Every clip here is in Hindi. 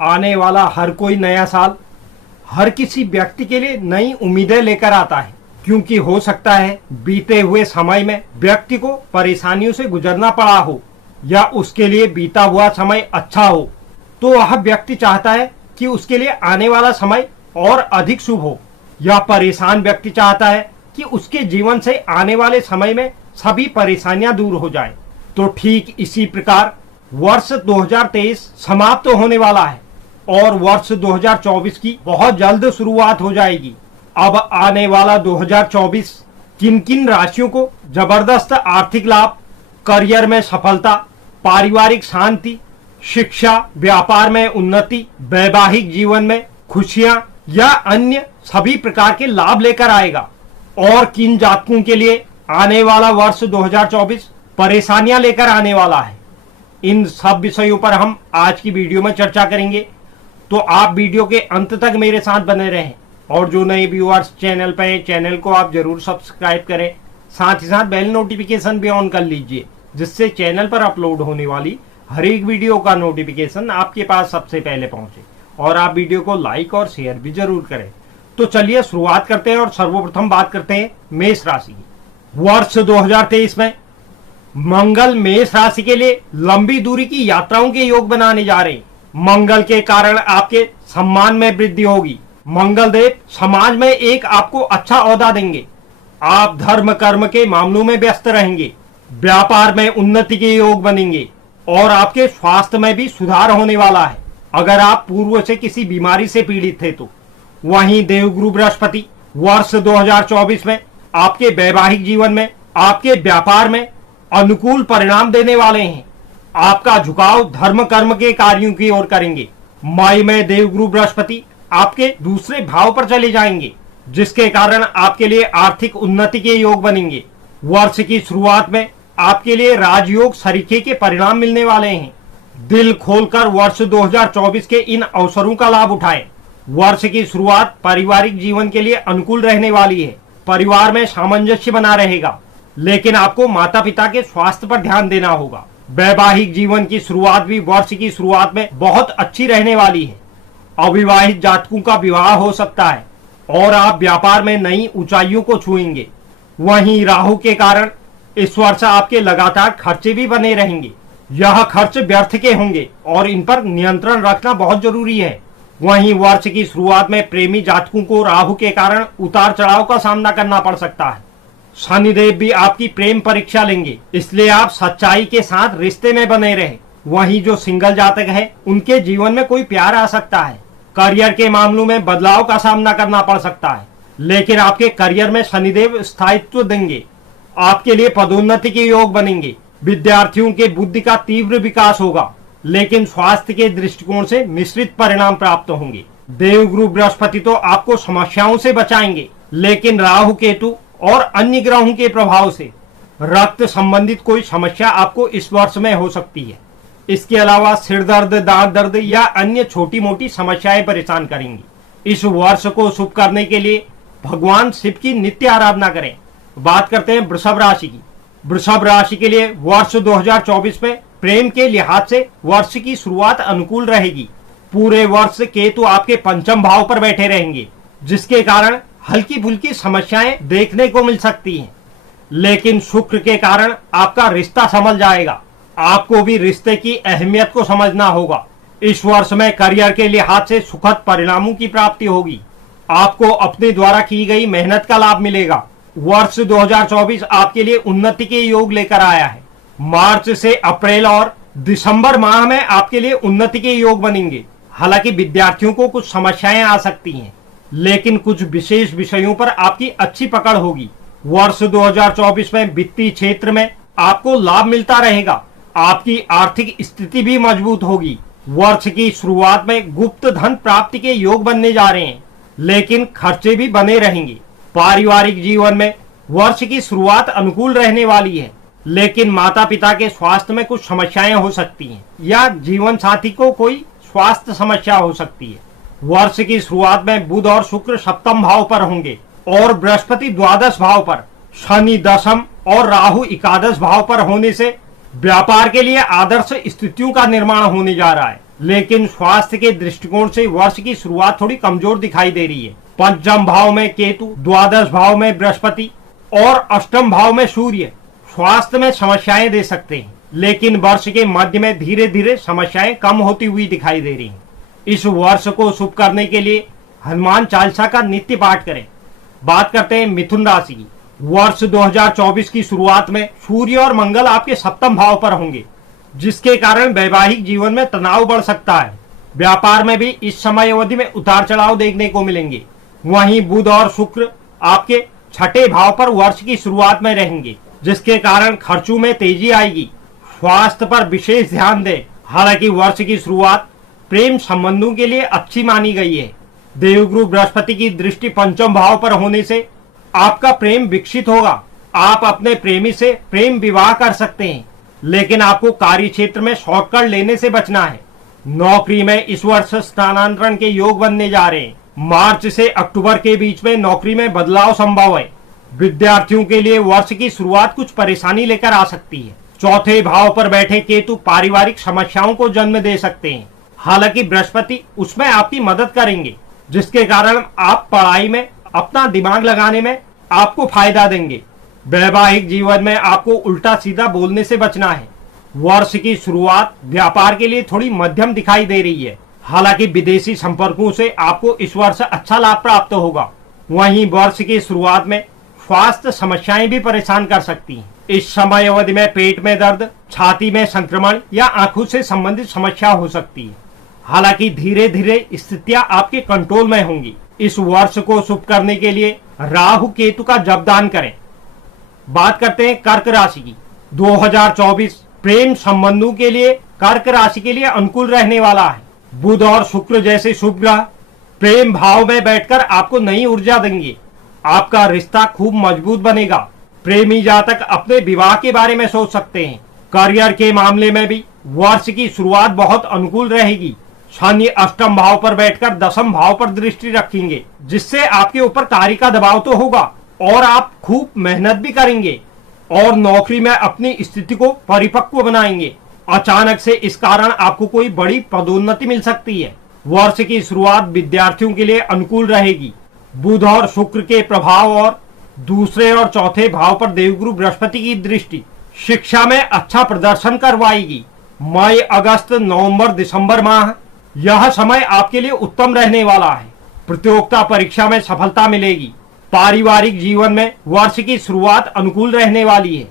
आने वाला हर कोई नया साल हर किसी व्यक्ति के लिए नई उम्मीदें लेकर आता है, क्योंकि हो सकता है बीते हुए समय में व्यक्ति को परेशानियों से गुजरना पड़ा हो या उसके लिए बीता हुआ समय अच्छा हो, तो वह व्यक्ति चाहता है कि उसके लिए आने वाला समय और अधिक शुभ हो। यह परेशान व्यक्ति चाहता है कि उसके जीवन से आने वाले समय में सभी परेशानियां दूर हो जाएं। तो ठीक इसी प्रकार वर्ष 2023 समाप्त होने वाला है और वर्ष 2024 की बहुत जल्द शुरुआत हो जाएगी। अब आने वाला 2024 किन किन राशियों को जबरदस्त आर्थिक लाभ, करियर में सफलता, पारिवारिक शांति, शिक्षा, व्यापार में उन्नति, वैवाहिक जीवन में खुशियां या अन्य सभी प्रकार के लाभ लेकर आएगा, और किन जातकों के लिए आने वाला वर्ष 2024 परेशानियां लेकर आने वाला है, इन सब विषयों पर हम आज की वीडियो में चर्चा करेंगे। तो आप वीडियो के अंत तक मेरे साथ बने रहें, और जो नए व्यूअर्स चैनल पर हैं, चैनल को आप जरूर सब्सक्राइब करें, साथ ही साथ बेल नोटिफिकेशन भी ऑन कर लीजिए, जिससे चैनल पर अपलोड होने वाली हर एक वीडियो का नोटिफिकेशन आपके पास सबसे पहले पहुंचे। और आप वीडियो को लाइक और शेयर भी जरूर करें। तो चलिए शुरुआत करते हैं और सर्वप्रथम बात करते हैं मेष राशि की। वर्ष 2023 में मंगल मेष राशि के लिए लंबी दूरी की यात्राओं के योग बनाने जा रहे हैं। मंगल के कारण आपके सम्मान में वृद्धि होगी। मंगल देव समाज में एक आपको अच्छा ओहदा देंगे। आप धर्म कर्म के मामलों में व्यस्त रहेंगे। व्यापार में उन्नति के योग बनेंगे और आपके स्वास्थ्य में भी सुधार होने वाला है, अगर आप पूर्व से किसी बीमारी से पीड़ित थे तो। वहीं देवगुरु बृहस्पति वर्ष 2024 में आपके वैवाहिक जीवन में, आपके व्यापार में अनुकूल परिणाम देने वाले हैं। आपका झुकाव धर्म कर्म के कार्यों की ओर करेंगे। मई में देवगुरु बृहस्पति आपके दूसरे भाव पर चले जाएंगे, जिसके कारण आपके लिए आर्थिक उन्नति के योग बनेंगे। वर्ष की शुरुआत में आपके लिए राजयोग सरीखे के परिणाम मिलने वाले हैं। दिल खोलकर वर्ष 2024 के इन अवसरों का लाभ उठाएं। वर्ष की शुरुआत पारिवारिक जीवन के लिए अनुकूल रहने वाली है। परिवार में सामंजस्य बना रहेगा, लेकिन आपको माता पिता के स्वास्थ्य पर ध्यान देना होगा। वैवाहिक जीवन की शुरुआत भी वर्ष की शुरुआत में बहुत अच्छी रहने वाली है। अविवाहित जातकों का विवाह हो सकता है और आप व्यापार में नई ऊंचाइयों को छुएंगे। वहीं राहु के कारण इस वर्ष आपके लगातार खर्चे भी बने रहेंगे। यह खर्च व्यर्थ के होंगे और इन पर नियंत्रण रखना बहुत जरूरी है। वहीं वर्ष की शुरुआत में प्रेमी जातकों को राहु के कारण उतार चढ़ाव का सामना करना पड़ सकता है। शनिदेव भी आपकी प्रेम परीक्षा लेंगे, इसलिए आप सच्चाई के साथ रिश्ते में बने रहे। वहीं जो सिंगल जातक है, उनके जीवन में कोई प्यार आ सकता है। करियर के मामलों में बदलाव का सामना करना पड़ सकता है, लेकिन आपके करियर में शनिदेव स्थायित्व देंगे। आपके लिए पदोन्नति के योग बनेंगे। विद्यार्थियों के बुद्धि का तीव्र विकास होगा, लेकिन स्वास्थ्य के दृष्टिकोण से मिश्रित परिणाम प्राप्त होंगे। देवगुरु बृहस्पति तो आपको समस्याओं से बचाएंगे, लेकिन राहु केतु और अन्य ग्रहों के प्रभाव से रक्त संबंधित कोई समस्या आपको इस वर्ष में हो सकती है। इसके अलावा सिर दर्द, दांत दर्द या अन्य छोटी मोटी समस्याएं परेशान करेंगी। इस वर्ष को शुभ करने के लिए भगवान शिव की नित्य आराधना करें। बात करते हैं वृषभ राशि की। वृषभ राशि के लिए वर्ष 2024 में प्रेम के लिहाज से वर्ष की शुरुआत अनुकूल रहेगी। पूरे वर्ष केतु आपके पंचम भाव पर बैठे रहेंगे, जिसके कारण हल्की फुल्की समस्याएं देखने को मिल सकती हैं, लेकिन शुक्र के कारण आपका रिश्ता संभल जाएगा। आपको भी रिश्ते की अहमियत को समझना होगा। इस वर्ष में करियर के लिहाज से सुखद परिणामों की प्राप्ति होगी। आपको अपने द्वारा की गई मेहनत का लाभ मिलेगा। वर्ष 2024 आपके लिए उन्नति के योग लेकर आया है। मार्च से अप्रैल और दिसंबर माह में आपके लिए उन्नति के योग बनेंगे। हालांकि विद्यार्थियों को कुछ समस्याएं आ सकती हैं, लेकिन कुछ विशेष विषयों पर आपकी अच्छी पकड़ होगी। वर्ष 2024 में वित्तीय क्षेत्र में आपको लाभ मिलता रहेगा। आपकी आर्थिक स्थिति भी मजबूत होगी। वर्ष की शुरुआत में गुप्त धन प्राप्ति के योग बनने जा रहे हैं, लेकिन खर्चे भी बने रहेंगे। पारिवारिक जीवन में वर्ष की शुरुआत अनुकूल रहने वाली है, लेकिन माता पिता के स्वास्थ्य में कुछ समस्याएं हो सकती हैं या जीवन साथी को कोई स्वास्थ्य समस्या हो सकती है। वर्ष की शुरुआत में बुध और शुक्र सप्तम भाव पर होंगे और बृहस्पति द्वादश भाव पर, शनि दशम और राहु एकादश भाव पर होने से व्यापार के लिए आदर्श स्थितियों का निर्माण होने जा रहा है। लेकिन स्वास्थ्य के दृष्टिकोण से वर्ष की शुरुआत थोड़ी कमजोर दिखाई दे रही है। पंचम भाव में केतु, द्वादश भाव में बृहस्पति और अष्टम भाव में सूर्य स्वास्थ्य में समस्याएं दे सकते हैं, लेकिन वर्ष के मध्य में धीरे धीरे समस्याएं कम होती हुई दिखाई दे रही हैं। इस वर्ष को शुभ करने के लिए हनुमान चालीसा का नित्य पाठ करें। बात करते हैं मिथुन राशि की। वर्ष 2024 की शुरुआत में सूर्य और मंगल आपके सप्तम भाव पर होंगे, जिसके कारण वैवाहिक जीवन में तनाव बढ़ सकता है। व्यापार में भी इस समय अवधि में उतार चढ़ाव देखने को मिलेंगे। वहीं बुध और शुक्र आपके छठे भाव पर वर्ष की शुरुआत में रहेंगे, जिसके कारण खर्चों में तेजी आएगी। स्वास्थ्य पर विशेष ध्यान दें। हालांकि वर्ष की शुरुआत प्रेम संबंधों के लिए अच्छी मानी गई है। देवगुरु बृहस्पति की दृष्टि पंचम भाव पर होने से आपका प्रेम विकसित होगा। आप अपने प्रेमी से प्रेम विवाह कर सकते हैं, लेकिन आपको कार्य क्षेत्र में शॉर्टकट लेने से बचना है। नौकरी में इस वर्ष स्थानांतरण के योग बनने जा रहे हैं। मार्च से अक्टूबर के बीच में नौकरी में बदलाव संभव है। विद्यार्थियों के लिए वर्ष की शुरुआत कुछ परेशानी लेकर आ सकती है। चौथे भाव पर बैठे केतु पारिवारिक समस्याओं को जन्म दे सकते हैं। हालांकि बृहस्पति उसमें आपकी मदद करेंगे, जिसके कारण आप पढ़ाई में अपना दिमाग लगाने में आपको फायदा देंगे। वैवाहिक जीवन में आपको उल्टा सीधा बोलने से बचना है। वर्ष की शुरुआत व्यापार के लिए थोड़ी मध्यम दिखाई दे रही है। हालांकि विदेशी संपर्कों से आपको इस वर्ष अच्छा लाभ प्राप्त होगा। वहीं वर्ष की शुरुआत में स्वास्थ्य समस्याएं भी परेशान कर सकती हैं। इस समय अवधि में पेट में दर्द, छाती में संक्रमण या आंखों से संबंधित समस्या हो सकती है। हालांकि धीरे धीरे स्थितियां आपके कंट्रोल में होंगी। इस वर्ष को शुभ करने के लिए राहु केतु का जपदान करें। बात करते हैं कर्क राशि की। 2024 प्रेम संबंधों के लिए कर्क राशि के लिए अनुकूल रहने वाला है। बुध और शुक्र जैसे शुभ ग्रह प्रेम भाव में बैठकर आपको नई ऊर्जा देंगे। आपका रिश्ता खूब मजबूत बनेगा। प्रेमी जातक अपने विवाह के बारे में सोच सकते हैं। करियर के मामले में भी वर्ष की शुरुआत बहुत अनुकूल रहेगी। शनि अष्टम भाव पर बैठकर दसम भाव पर दृष्टि रखेंगे, जिससे आपके ऊपर कार्य का दबाव तो होगा और आप खूब मेहनत भी करेंगे और नौकरी में अपनी स्थिति को परिपक्व बनाएंगे। अचानक से इस कारण आपको कोई बड़ी पदोन्नति मिल सकती है। वर्ष की शुरुआत विद्यार्थियों के लिए अनुकूल रहेगी। बुध और शुक्र के प्रभाव और दूसरे और चौथे भाव पर देवगुरु बृहस्पति की दृष्टि शिक्षा में अच्छा प्रदर्शन करवाएगी। मई, अगस्त, नवंबर, दिसंबर माह यह समय आपके लिए उत्तम रहने वाला है। प्रतियोगिता परीक्षा में सफलता मिलेगी। पारिवारिक जीवन में वर्ष की शुरुआत अनुकूल रहने वाली है।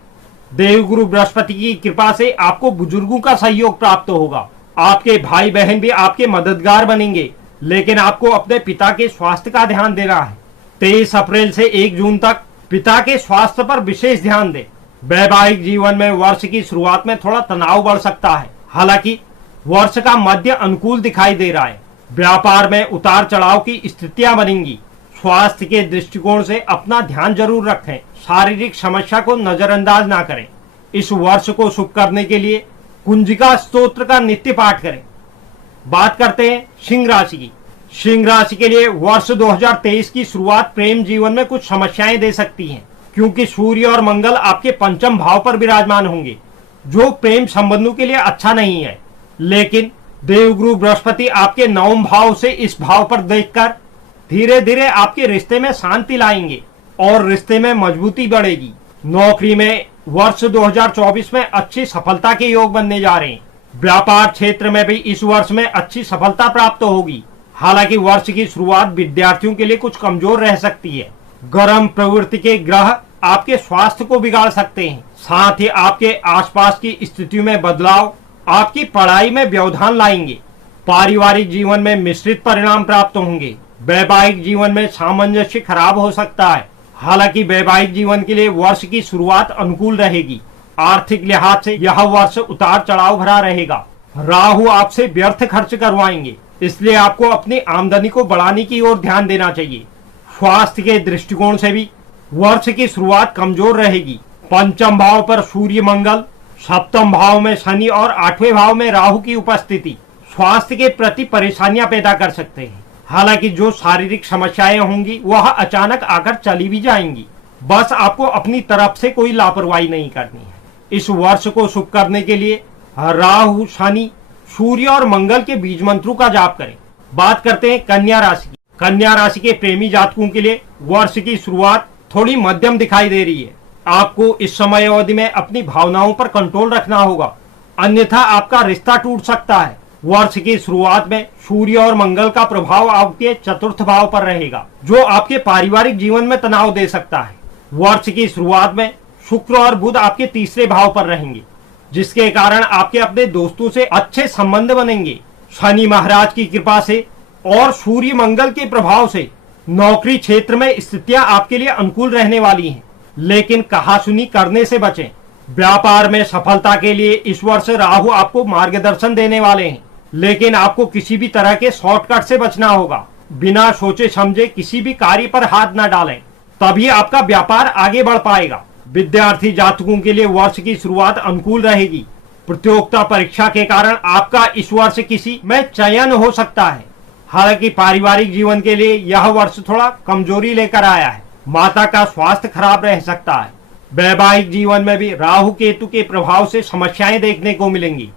देवगुरु बृहस्पति की कृपा से आपको बुजुर्गों का सहयोग प्राप्त होगा। आपके भाई बहन भी आपके मददगार बनेंगे, लेकिन आपको अपने पिता के स्वास्थ्य का ध्यान देना है। 23 अप्रैल से 1 जून तक पिता के स्वास्थ्य पर विशेष ध्यान दें। वैवाहिक जीवन में वर्ष की शुरुआत में थोड़ा तनाव बढ़ सकता है। हालांकि वर्ष का मध्य अनुकूल दिखाई दे रहा है। व्यापार में उतार चढ़ाव की स्थितियां बनेंगी। स्वास्थ्य के दृष्टिकोण से अपना ध्यान जरूर रखें। शारीरिक समस्या को नजरअंदाज ना करें। इस वर्ष को शुभ करने के लिए कुंजिका स्तोत्र का नित्य पाठ करें। बात करते हैं सिंह राशि की। सिंह राशि के लिए वर्ष 2023 की शुरुआत प्रेम जीवन में कुछ समस्याएं दे सकती हैं, क्योंकि सूर्य और मंगल आपके पंचम भाव पर विराजमान होंगे, जो प्रेम संबंधों के लिए अच्छा नहीं है। लेकिन देवगुरु बृहस्पति आपके नवम भाव से इस भाव पर देखकर धीरे धीरे आपके रिश्ते में शांति लाएंगे और रिश्ते में मजबूती बढ़ेगी। नौकरी में वर्ष 2024 में अच्छी सफलता के योग बनने जा रहे हैं। व्यापार क्षेत्र में भी इस वर्ष में अच्छी सफलता प्राप्त होगी। हालांकि वर्ष की शुरुआत विद्यार्थियों के लिए कुछ कमजोर रह सकती है। गर्म प्रवृत्ति के ग्रह आपके स्वास्थ्य को बिगाड़ सकते हैं। साथ ही आपके आसपास की स्थितियों में बदलाव आपकी पढ़ाई में व्यवधान लाएंगे। पारिवारिक जीवन में मिश्रित परिणाम प्राप्त होंगे। वैवाहिक जीवन में सामंजस्य खराब हो सकता है। हालांकि वैवाहिक जीवन के लिए वर्ष की शुरुआत अनुकूल रहेगी। आर्थिक लिहाज से यह वर्ष उतार चढ़ाव भरा रहेगा। राहु आपसे व्यर्थ खर्च करवाएंगे, इसलिए आपको अपनी आमदनी को बढ़ाने की ओर ध्यान देना चाहिए। स्वास्थ्य के दृष्टिकोण से भी वर्ष की शुरुआत कमजोर रहेगी। पंचम भाव पर सूर्य मंगल, सप्तम भाव में शनि और 8वें भाव में राहु की उपस्थिति स्वास्थ्य के प्रति परेशानियां पैदा कर सकते हैं। हालांकि जो शारीरिक समस्याएं होंगी वह अचानक आकर चली भी जाएंगी। बस आपको अपनी तरफ से कोई लापरवाही नहीं करनी है। इस वर्ष को शुभ करने के लिए राहु, शनि, सूर्य और मंगल के बीज मंत्रों का जाप करें। बात करते हैं कन्या राशि की। कन्या राशि के प्रेमी जातकों के लिए वर्ष की शुरुआत थोड़ी मध्यम दिखाई दे रही है। आपको इस समय अवधि में अपनी भावनाओं पर कंट्रोल रखना होगा, अन्यथा आपका रिश्ता टूट सकता है। वर्ष की शुरुआत में सूर्य और मंगल का प्रभाव आपके चतुर्थ भाव पर रहेगा, जो आपके पारिवारिक जीवन में तनाव दे सकता है। वर्ष की शुरुआत में शुक्र और बुध आपके तीसरे भाव पर रहेंगे, जिसके कारण आपके अपने दोस्तों से अच्छे संबंध बनेंगे। शनि महाराज की कृपा से और सूर्य मंगल के प्रभाव से नौकरी क्षेत्र में स्थितियां आपके लिए अनुकूल रहने वाली हैं, लेकिन कहासुनी करने से बचें। व्यापार में सफलता के लिए इस वर्ष राहु आपको मार्गदर्शन देने वाले हैं, लेकिन आपको किसी भी तरह के शॉर्टकट से बचना होगा। बिना सोचे समझे किसी भी कार्य पर हाथ न डालें, तभी आपका व्यापार आगे बढ़ पाएगा। विद्यार्थी जातकों के लिए वर्ष की शुरुआत अनुकूल रहेगी। प्रतियोगिता परीक्षा के कारण आपका इस वर्ष किसी में चयन हो सकता है। हालांकि पारिवारिक जीवन के लिए यह वर्ष थोड़ा कमजोरी लेकर आया है। माता का स्वास्थ्य खराब रह सकता है। वैवाहिक जीवन में भी राहु केतु के प्रभाव से समस्याएं देखने को मिलेंगी,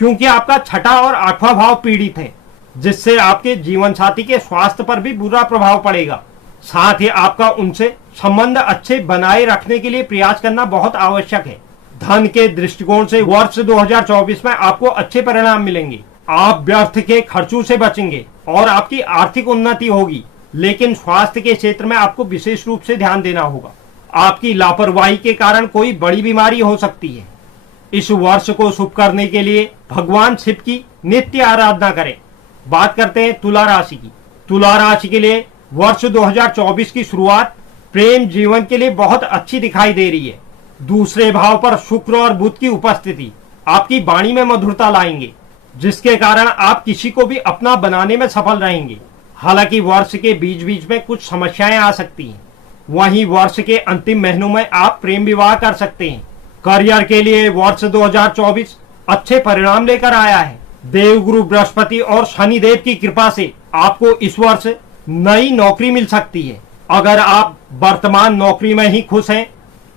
क्योंकि आपका छठा और आठवां भाव पीड़ित है, जिससे आपके जीवन साथी के स्वास्थ्य पर भी बुरा प्रभाव पड़ेगा। साथ ही आपका उनसे संबंध अच्छे बनाए रखने के लिए प्रयास करना बहुत आवश्यक है। धन के दृष्टिकोण से वर्ष 2024 में आपको अच्छे परिणाम मिलेंगे। आप व्यर्थ के खर्चों से बचेंगे और आपकी आर्थिक उन्नति होगी, लेकिन स्वास्थ्य के क्षेत्र में आपको विशेष रूप से ध्यान देना होगा। आपकी लापरवाही के कारण कोई बड़ी बीमारी हो सकती है। इस वर्ष को शुभ करने के लिए भगवान शिव की नित्य आराधना करें। बात करते हैं तुला राशि की। तुला राशि के लिए वर्ष 2024 की शुरुआत प्रेम जीवन के लिए बहुत अच्छी दिखाई दे रही है। दूसरे भाव पर शुक्र और बुध की उपस्थिति आपकी वाणी में मधुरता लाएंगे, जिसके कारण आप किसी को भी अपना बनाने में सफल रहेंगे। हालांकि वर्ष के बीच बीच में कुछ समस्याएं आ सकती हैं। वहीं वर्ष के अंतिम महीनों में आप प्रेम विवाह कर सकते हैं। करियर के लिए वर्ष 2024 अच्छे परिणाम लेकर आया है। देवगुरु बृहस्पति और शनिदेव की कृपा से आपको इस वर्ष नई नौकरी मिल सकती है। अगर आप वर्तमान नौकरी में ही खुश हैं,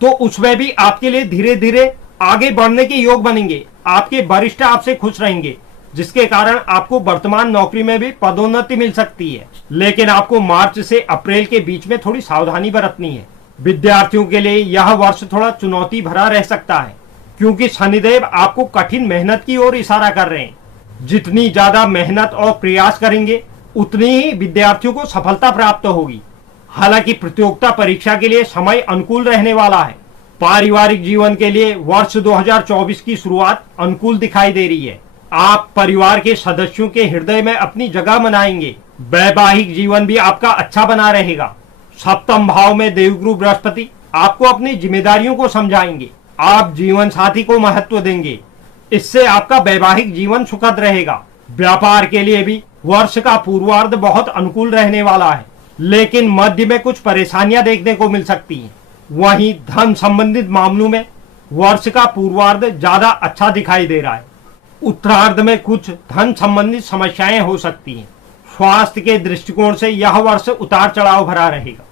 तो उसमें भी आपके लिए धीरे धीरे आगे बढ़ने के योग बनेंगे। आपके वरिष्ठ आपसे खुश रहेंगे, जिसके कारण आपको वर्तमान नौकरी में भी पदोन्नति मिल सकती है। लेकिन आपको मार्च से अप्रैल के बीच में थोड़ी सावधानी बरतनी है। विद्यार्थियों के लिए यह वर्ष थोड़ा चुनौती भरा रह सकता है, क्योंकि शनिदेव आपको कठिन मेहनत की ओर इशारा कर रहे हैं। जितनी ज्यादा मेहनत और प्रयास करेंगे, उतनी ही विद्यार्थियों को सफलता प्राप्त होगी। हालांकि प्रतियोगिता परीक्षा के लिए समय अनुकूल रहने वाला है। पारिवारिक जीवन के लिए वर्ष 2024 की शुरुआत अनुकूल दिखाई दे रही है। आप परिवार के सदस्यों के हृदय में अपनी जगह बनाएंगे। वैवाहिक जीवन भी आपका अच्छा बना रहेगा। सप्तम भाव में देवगुरु बृहस्पति आपको अपनी जिम्मेदारियों को समझाएंगे। आप जीवन साथी को महत्व देंगे, इससे आपका वैवाहिक जीवन सुखद रहेगा। व्यापार के लिए भी वर्ष का पूर्वार्ध बहुत अनुकूल रहने वाला है, लेकिन मध्य में कुछ परेशानियां देखने को मिल सकती हैं। वहीं धन संबंधित मामलों में वर्ष का पूर्वार्ध ज्यादा अच्छा दिखाई दे रहा है। उत्तरार्ध में कुछ धन संबंधित समस्याएं हो सकती हैं। स्वास्थ्य के दृष्टिकोण से यह वर्ष उतार चढ़ाव भरा रहेगा।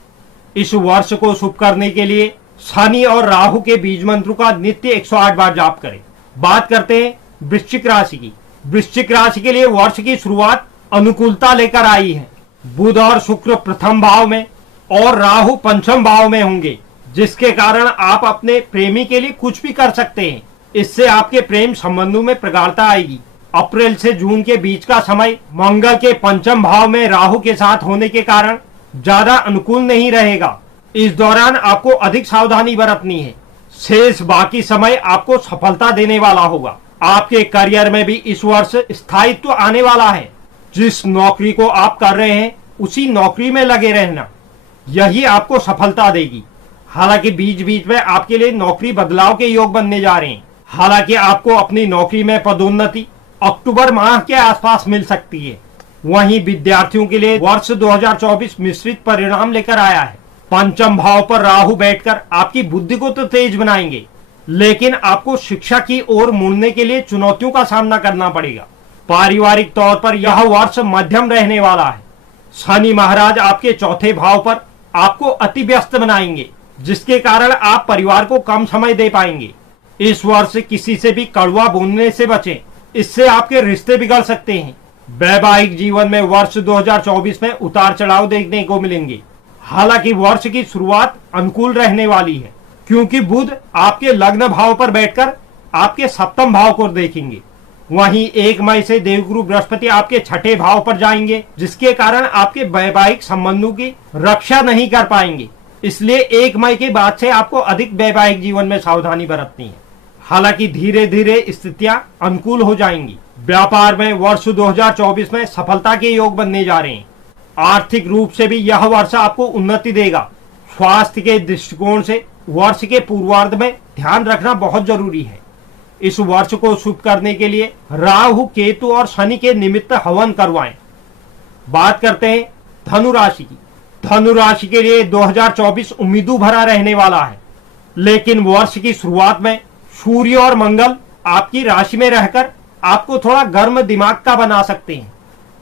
इस वर्ष को शुभ करने के लिए शनि और राहु के बीज मंत्रों का नित्य 108 बार जाप करें। बात करते हैं वृश्चिक राशि की। वृश्चिक राशि के लिए वर्ष की शुरुआत अनुकूलता लेकर आई है। बुध और शुक्र प्रथम भाव में और राहु पंचम भाव में होंगे, जिसके कारण आप अपने प्रेमी के लिए कुछ भी कर सकते हैं। इससे आपके प्रेम संबंधों में प्रगाढ़ता आएगी। अप्रैल से जून के बीच का समय मंगल के पंचम भाव में राहु के साथ होने के कारण ज्यादा अनुकूल नहीं रहेगा। इस दौरान आपको अधिक सावधानी बरतनी है। शेष बाकी समय आपको सफलता देने वाला होगा। आपके करियर में भी इस वर्ष स्थायित्व आने वाला है। जिस नौकरी को आप कर रहे हैं, उसी नौकरी में लगे रहना, यही आपको सफलता देगी। हालांकि बीच बीच में आपके लिए नौकरी बदलाव के योग बनने जा रहे हैं। हालांकि आपको अपनी नौकरी में पदोन्नति अक्टूबर माह के आसपास मिल सकती है। वहीं विद्यार्थियों के लिए वर्ष 2024 मिश्रित परिणाम लेकर आया है। पंचम भाव पर राहु बैठकर आपकी बुद्धि को तो तेज बनाएंगे, लेकिन आपको शिक्षा की ओर मुड़ने के लिए चुनौतियों का सामना करना पड़ेगा। पारिवारिक तौर पर यह वर्ष मध्यम रहने वाला है। शनि महाराज आपके चौथे भाव पर आपको अति व्यस्त बनाएंगे, जिसके कारण आप परिवार को कम समय दे पाएंगे। इस वर्ष किसी से भी कड़वा बोलने से बचें। इससे आपके रिश्ते बिगड़ सकते हैं। वैवाहिक जीवन में वर्ष 2024 में उतार चढ़ाव देखने को मिलेंगे। हालांकि वर्ष की शुरुआत अनुकूल रहने वाली है, क्योंकि बुध आपके लग्न भाव पर बैठकर आपके सप्तम भाव को देखेंगे। वहीं 1 मई से देवगुरु बृहस्पति आपके छठे भाव पर जाएंगे, जिसके कारण आपके वैवाहिक संबंधों की रक्षा नहीं कर पाएंगे। इसलिए 1 मई के बाद से आपको अधिक वैवाहिक जीवन में सावधानी बरतनी है। हालांकि धीरे धीरे स्थितियां अनुकूल हो जाएंगी। व्यापार में वर्ष 2024 में सफलता के योग बनने जा रहे हैं। आर्थिक रूप से भी यह वर्ष आपको उन्नति देगा। स्वास्थ्य के दृष्टिकोण से वर्ष के पूर्वार्ध में ध्यान रखना बहुत जरूरी है। इस वर्ष को शुभ करने के लिए राहु, केतु और शनि के निमित्त हवन करवाएं। बात करते हैं धनु राशि की। धनु राशि के लिए 2024 उम्मीदों भरा रहने वाला है, लेकिन वर्ष की शुरुआत में सूर्य और मंगल आपकी राशि में रहकर आपको थोड़ा गर्म दिमाग का बना सकते हैं।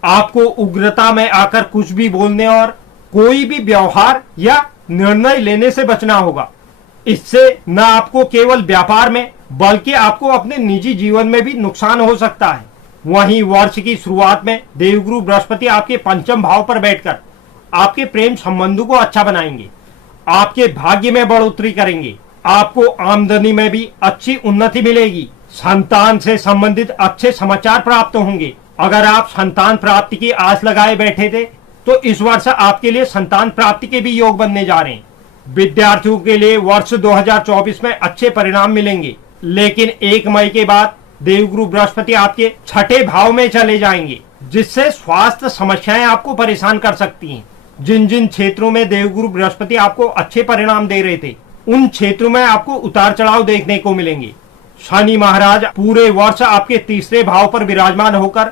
आपको उग्रता में आकर कुछ भी बोलने और कोई भी व्यवहार या निर्णय लेने से बचना होगा। इससे न आपको केवल व्यापार में बल्कि आपको अपने निजी जीवन में भी नुकसान हो सकता है। वहीं वर्ष की शुरुआत में देवगुरु बृहस्पति आपके पंचम भाव पर बैठकर आपके प्रेम संबंधों को अच्छा बनाएंगे, आपके भाग्य में बढ़ोतरी करेंगे। आपको आमदनी में भी अच्छी उन्नति मिलेगी। संतान से संबंधित अच्छे समाचार प्राप्त होंगे। अगर आप संतान प्राप्ति की आस लगाए बैठे थे तो इस वर्ष आपके लिए संतान प्राप्ति के भी योग बनने जा रहे हैं। विद्यार्थियों के लिए वर्ष 2024 में अच्छे परिणाम मिलेंगे, लेकिन 1 मई के बाद देवगुरु बृहस्पति आपके छठे भाव में चले जाएंगे, जिससे स्वास्थ्य समस्याएं आपको परेशान कर सकती हैं। जिन जिन क्षेत्रों में देवगुरु बृहस्पति आपको अच्छे परिणाम दे रहे थे, उन क्षेत्रों में आपको उतार चढ़ाव देखने को मिलेंगे। शनि महाराज पूरे वर्ष आपके तीसरे भाव पर विराजमान होकर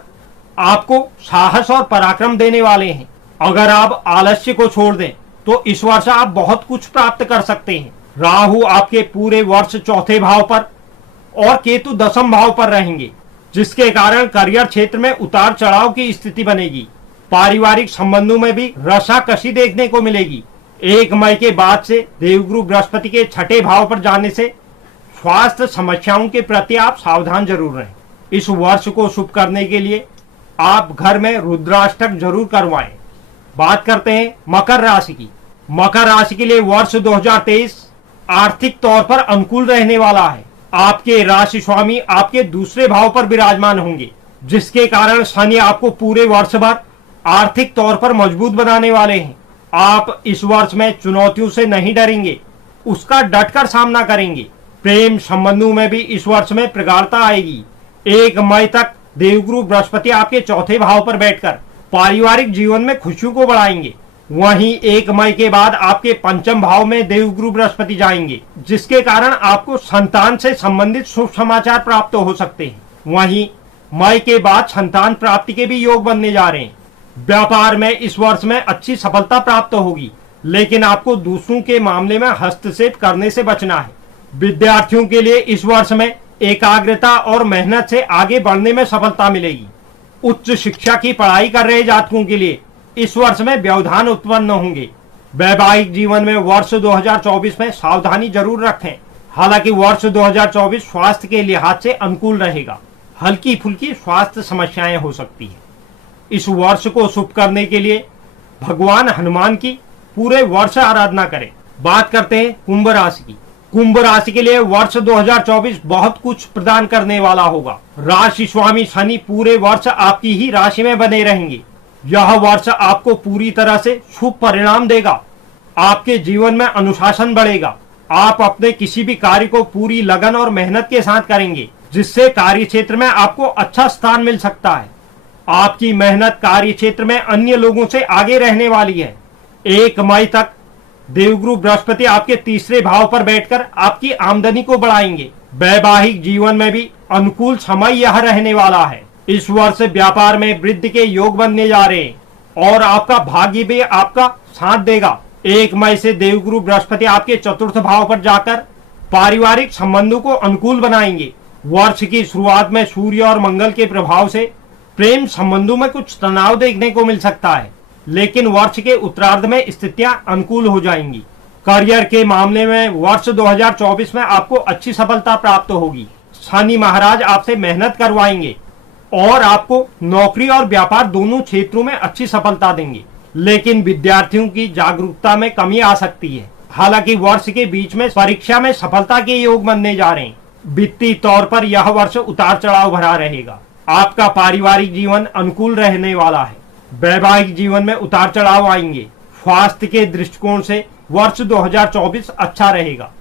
आपको साहस और पराक्रम देने वाले हैं। अगर आप आलस्य को छोड़ दें तो इस वर्ष आप बहुत कुछ प्राप्त कर सकते हैं। राहु आपके पूरे वर्ष चौथे भाव पर और केतु दसम भाव पर रहेंगे, जिसके कारण करियर क्षेत्र में उतार चढ़ाव की स्थिति बनेगी। पारिवारिक संबंधों में भी रसाकसी देखने को मिलेगी। 1 मई के बाद से देवगुरु बृहस्पति के छठे भाव पर जाने से स्वास्थ्य समस्याओं के प्रति आप सावधान जरूर रहें। इस वर्ष को शुभ करने के लिए आप घर में रुद्राष्टक जरूर करवाएं। बात करते हैं मकर राशि की। मकर राशि के लिए वर्ष 2023 आर्थिक तौर पर अनुकूल रहने वाला है। आपके राशि स्वामी आपके दूसरे भाव पर विराजमान होंगे, जिसके कारण शनि आपको पूरे वर्ष भर आर्थिक तौर पर मजबूत बनाने वाले हैं। आप इस वर्ष में चुनौतियों से नहीं डरेंगे, उसका डटकर सामना करेंगे। प्रेम संबंधों में भी इस वर्ष में प्रगाढ़ता आएगी। 1 मई तक देवगुरु बृहस्पति आपके चौथे भाव पर बैठकर पारिवारिक जीवन में खुशियों को बढ़ाएंगे। वहीं 1 मई के बाद आपके पंचम भाव में देवगुरु बृहस्पति जाएंगे, जिसके कारण आपको संतान से संबंधित शुभ समाचार प्राप्त हो सकते हैं। वहीं मई के बाद संतान प्राप्ति के भी योग बनने जा रहे हैं। व्यापार में इस वर्ष में अच्छी सफलता प्राप्त होगी, लेकिन आपको दूसरों के मामले में हस्तक्षेप करने से बचना है। विद्यार्थियों के लिए इस वर्ष में एकाग्रता और मेहनत से आगे बढ़ने में सफलता मिलेगी। उच्च शिक्षा की पढ़ाई कर रहे जातकों के लिए इस वर्ष में व्यवधान उत्पन्न होंगे। वैवाहिक जीवन में वर्ष 2024 में सावधानी जरूर रखें। हालांकि वर्ष 2024 स्वास्थ्य के लिहाज से अनुकूल रहेगा। हल्की फुल्की स्वास्थ्य समस्याएं हो सकती है। इस वर्ष को शुभ करने के लिए भगवान हनुमान की पूरे वर्ष आराधना करें। बात करते हैं कुंभ राशि की। कुंभ राशि के लिए वर्ष 2024 बहुत कुछ प्रदान करने वाला होगा। राशि स्वामी शनि पूरे वर्ष आपकी ही राशि में बने रहेंगे। यह वर्ष आपको पूरी तरह से शुभ परिणाम देगा। आपके जीवन में अनुशासन बढ़ेगा। आप अपने किसी भी कार्य को पूरी लगन और मेहनत के साथ करेंगे, जिससे कार्य क्षेत्र में आपको अच्छा स्थान मिल सकता है। आपकी मेहनत कार्य क्षेत्र में अन्य लोगों से आगे रहने वाली है। 1 मई तक देवगुरु बृहस्पति आपके तीसरे भाव पर बैठकर आपकी आमदनी को बढ़ाएंगे। वैवाहिक जीवन में भी अनुकूल समय यह रहने वाला है। इस वर्ष व्यापार में वृद्धि के योग बनने जा रहे हैं और आपका भाग्य भी आपका साथ देगा। 1 मई से देवगुरु बृहस्पति आपके चतुर्थ भाव पर जाकर पारिवारिक संबंधों को अनुकूल बनाएंगे। वर्ष की शुरुआत में सूर्य और मंगल के प्रभाव से प्रेम संबंधों में कुछ तनाव देखने को मिल सकता है, लेकिन वर्ष के उत्तरार्ध में स्थितियां अनुकूल हो जाएंगी। करियर के मामले में वर्ष 2024 में आपको अच्छी सफलता प्राप्त होगी। शनि महाराज आपसे मेहनत करवाएंगे और आपको नौकरी और व्यापार दोनों क्षेत्रों में अच्छी सफलता देंगे। लेकिन विद्यार्थियों की जागरूकता में कमी आ सकती है। हालांकि वर्ष के बीच में परीक्षा में सफलता के योग बनने जा रहे हैं। वित्तीय तौर पर यह वर्ष उतार चढ़ाव भरा रहेगा। आपका पारिवारिक जीवन अनुकूल रहने वाला है। वैवाहिक जीवन में उतार चढ़ाव आएंगे। स्वास्थ्य के दृष्टिकोण से वर्ष 2024 अच्छा रहेगा।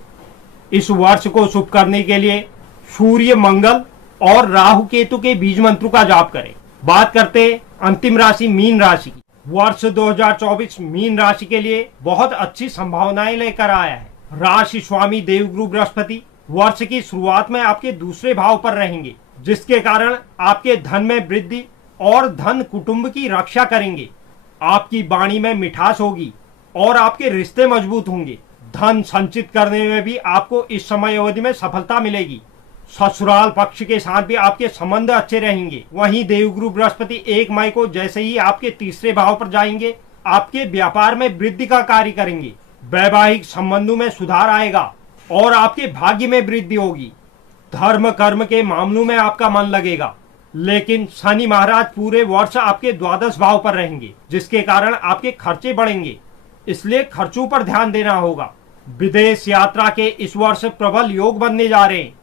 इस वर्ष को शुभ करने के लिए सूर्य, मंगल और राहु केतु के बीज मंत्र का जाप करें। बात करते हैं अंतिम राशि मीन राशि की। वर्ष 2024 मीन राशि के लिए बहुत अच्छी संभावनाएं लेकर आया है। राशि स्वामी देवगुरु बृहस्पति वर्ष की शुरुआत में आपके दूसरे भाव पर रहेंगे, जिसके कारण आपके धन में वृद्धि और धन कुटुंब की रक्षा करेंगे। आपकी वाणी में मिठास होगी और आपके रिश्ते मजबूत होंगे। धन संचित करने में भी आपको इस समय अवधि में सफलता मिलेगी। ससुराल पक्ष के साथ भी आपके संबंध अच्छे रहेंगे। वहीं देवगुरु बृहस्पति 1 मई को जैसे ही आपके तीसरे भाव पर जाएंगे, आपके व्यापार में वृद्धि का कार्य करेंगे। वैवाहिक संबंधों में सुधार आएगा और आपके भाग्य में वृद्धि होगी। धर्म कर्म के मामलों में आपका मन लगेगा। लेकिन शनि महाराज पूरे वर्ष आपके द्वादश भाव पर रहेंगे, जिसके कारण आपके खर्चे बढ़ेंगे, इसलिए खर्चों पर ध्यान देना होगा। विदेश यात्रा के इस वर्ष प्रबल योग बनने जा रहे हैं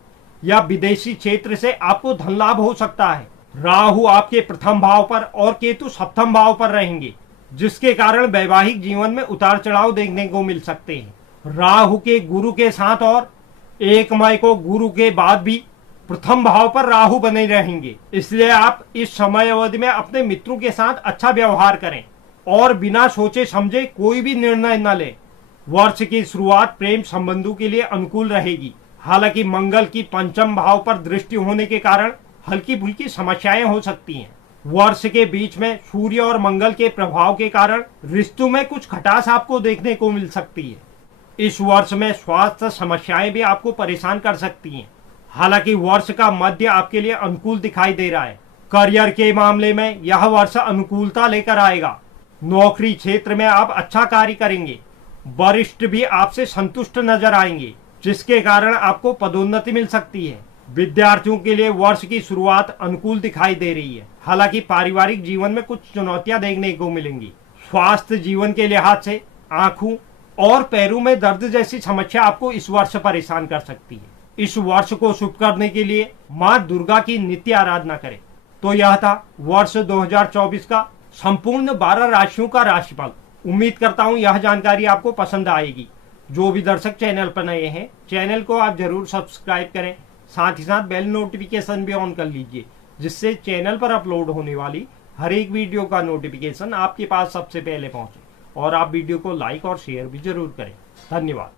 या विदेशी क्षेत्र से आपको धन लाभ हो सकता है। राहु आपके प्रथम भाव पर और केतु सप्तम भाव पर रहेंगे, जिसके कारण वैवाहिक जीवन में उतार चढ़ाव देखने को मिल सकते हैं। राहु के गुरु के साथ और 1 मई को गुरु के बाद भी प्रथम भाव पर राहु बने रहेंगे, इसलिए आप इस समय अवधि में अपने मित्रों के साथ अच्छा व्यवहार करें और बिना सोचे समझे कोई भी निर्णय न लें। वर्ष की शुरुआत प्रेम संबंधों के लिए अनुकूल रहेगी। हालांकि मंगल की पंचम भाव पर दृष्टि होने के कारण हल्की फुल्की समस्याएं हो सकती हैं। वर्ष के बीच में सूर्य और मंगल के प्रभाव के कारण रिश्तों में कुछ खटास आपको देखने को मिल सकती है। इस वर्ष में स्वास्थ्य समस्याएं भी आपको परेशान कर सकती हैं। हालांकि वर्ष का मध्य आपके लिए अनुकूल दिखाई दे रहा है। करियर के मामले में यह वर्ष अनुकूलता लेकर आएगा। नौकरी क्षेत्र में आप अच्छा कार्य करेंगे। वरिष्ठ भी आपसे संतुष्ट नजर आएंगे, जिसके कारण आपको पदोन्नति मिल सकती है। विद्यार्थियों के लिए वर्ष की शुरुआत अनुकूल दिखाई दे रही है। हालांकि पारिवारिक जीवन में कुछ चुनौतियां देखने को मिलेंगी। स्वास्थ्य जीवन के लिहाज से आंखों और पैरों में दर्द जैसी समस्या आपको इस वर्ष परेशान कर सकती है। इस वर्ष को शुभ करने के लिए माँ दुर्गा की नित्य आराधना करें। तो यह था वर्ष 2024 का संपूर्ण 12 राशियों का राशिफल। उम्मीद करता हूँ यह जानकारी आपको पसंद आएगी। जो भी दर्शक चैनल पर नए हैं, चैनल को आप जरूर सब्सक्राइब करें। साथ ही साथ बेल नोटिफिकेशन भी ऑन कर लीजिए, जिससे चैनल पर अपलोड होने वाली हर एक वीडियो का नोटिफिकेशन आपके पास सबसे पहले पहुंचे। और आप वीडियो को लाइक और शेयर भी जरूर करें। धन्यवाद।